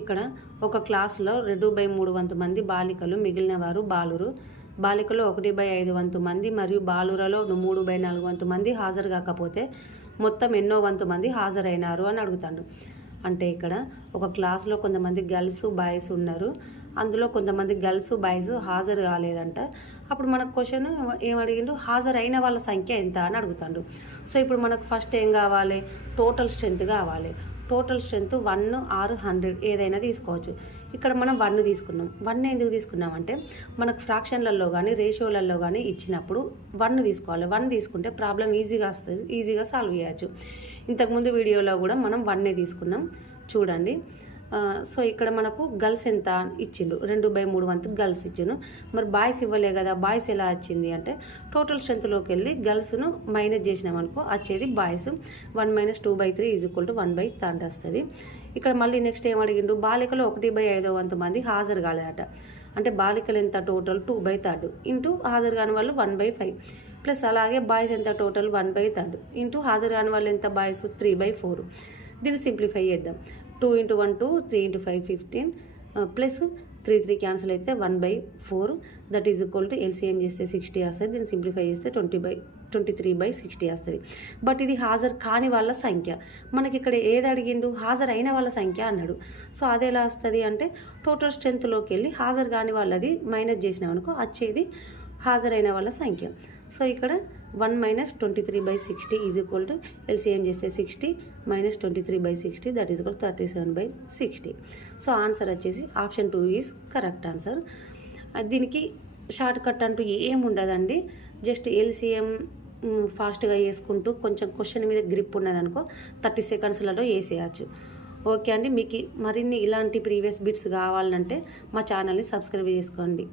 ఇక్కడ ఒక క్లాస్లో 2/3 వంతు మంది బాలికలు, మిగిలిన వారు బాలురు. బాలికలు 1/5 వంతు మంది మరియు బాలురలో 3/4 వంతు మంది హాజరు కాకపోతే మొత్తం ఎన్నో వంతు మంది హాజరైనారు అని అడుగుతాడు. అంటే ఇక్కడ ఒక క్లాస్లో కొంతమంది గర్ల్స్ బాయ్స్ ఉన్నారు, అందులో కొంతమంది గర్ల్స్ బాయ్స్ హాజరు కాలేదంట. అప్పుడు మనకు క్వశ్చన్ ఏమడిగిండు, హాజరైన వాళ్ళ సంఖ్య ఎంత అని అడుగుతాడు. సో ఇప్పుడు మనకు ఫస్ట్ ఏం కావాలి, టోటల్ స్ట్రెంత్ కావాలి. టోటల్ స్ట్రెంత్ 1 or 100 ఏదైనా తీసుకోవచ్చు. ఇక్కడ మనం 1 తీసుకున్నాం. 1 ఎందుకు తీసుకున్నామంటే మనకు ఫ్రాక్షన్లలో కానీ రేషియోలలో కానీ ఇచ్చినప్పుడు 1 తీసుకోవాలి. 1 తీసుకుంటే ప్రాబ్లం ఈజీగా వస్తుంది, ఈజీగా సాల్వ్ చేయొచ్చు. ఇంతకుముందు వీడియోలో కూడా మనం 1 తీసుకున్నాం చూడండి. సో ఇక్కడ మనకు గర్ల్స్ ఎంత ఇచ్చిండు, 2/3 వంతు గర్ల్స్ ఇచ్చిండు. మరి బాయ్స్ ఇవ్వలే కదా, బాయ్స్ ఎలా వచ్చింది అంటే టోటల్ స్ట్రెంత్లోకి వెళ్ళి గర్ల్స్ను మైనస్ చేసినామనుకో వచ్చేది బాయ్స్. 1 - 2/3 = 1/3 వస్తుంది. ఇక్కడ మళ్ళీ నెక్స్ట్ ఏం అడిగిండు, బాలికలు 1/5 వంతు మంది హాజరు కాలేదట. అంటే బాలికలు ఎంత టోటల్ 2/3 ఇంటూ హాజరు కాని వాళ్ళు 1/5 ప్లస్ అలాగే బాయ్స్ ఎంత టోటల్ 1/3 ఇంటూ హాజరు కాని వాళ్ళు ఎంత బాయ్స్ 3/4. దీన్ని సింప్లిఫై చేద్దాం. 2 × 1 2, 3 × 5 15 ప్లస్ 3 క్యాన్సిల్ అయితే 1/4 that is equal to LCM చేస్తే 60 వస్తుంది. దీన్ని సింప్లిఫై చేస్తే 23/60 వస్తుంది. బట్ ఇది హాజరు కాని వాళ్ళ సంఖ్య. మనకి ఇక్కడ ఏది అడిగిండు, హాజరు అయిన వాళ్ళ సంఖ్య అన్నాడు. సో అది ఎలా వస్తుంది అంటే టోటల్ స్ట్రెంత్లోకి వెళ్ళి హాజరు కాని వాళ్ళది మైనస్ చేసినామనుకో వచ్చేది హాజరైన వాళ్ళ సంఖ్య. సో ఇక్కడ 1 - 23/60 ఈజ్ ఈక్వల్ టు ఎల్సిఎం చేస్తే 60 - 23/60 that is equal 37/60. So answer వచ్చేసి ఆప్షన్ 2 ఈజ్ కరెక్ట్ ఆన్సర్. దీనికి షార్ట్ కట్ అంటూ ఏముండదండి, జస్ట్ ఎల్సిఎం ఫాస్ట్గా వేసుకుంటూ కొంచెం క్వశ్చన్ మీద గ్రిప్ ఉన్నదనుకో 30 సెకండ్స్లలో వేసేయచ్చు. ఓకే అండి, మీకు మరిన్ని ఇలాంటి ప్రీవియస్ బిట్స్ కావాలంటే మా ఛానల్ని సబ్స్క్రైబ్ చేసుకోండి.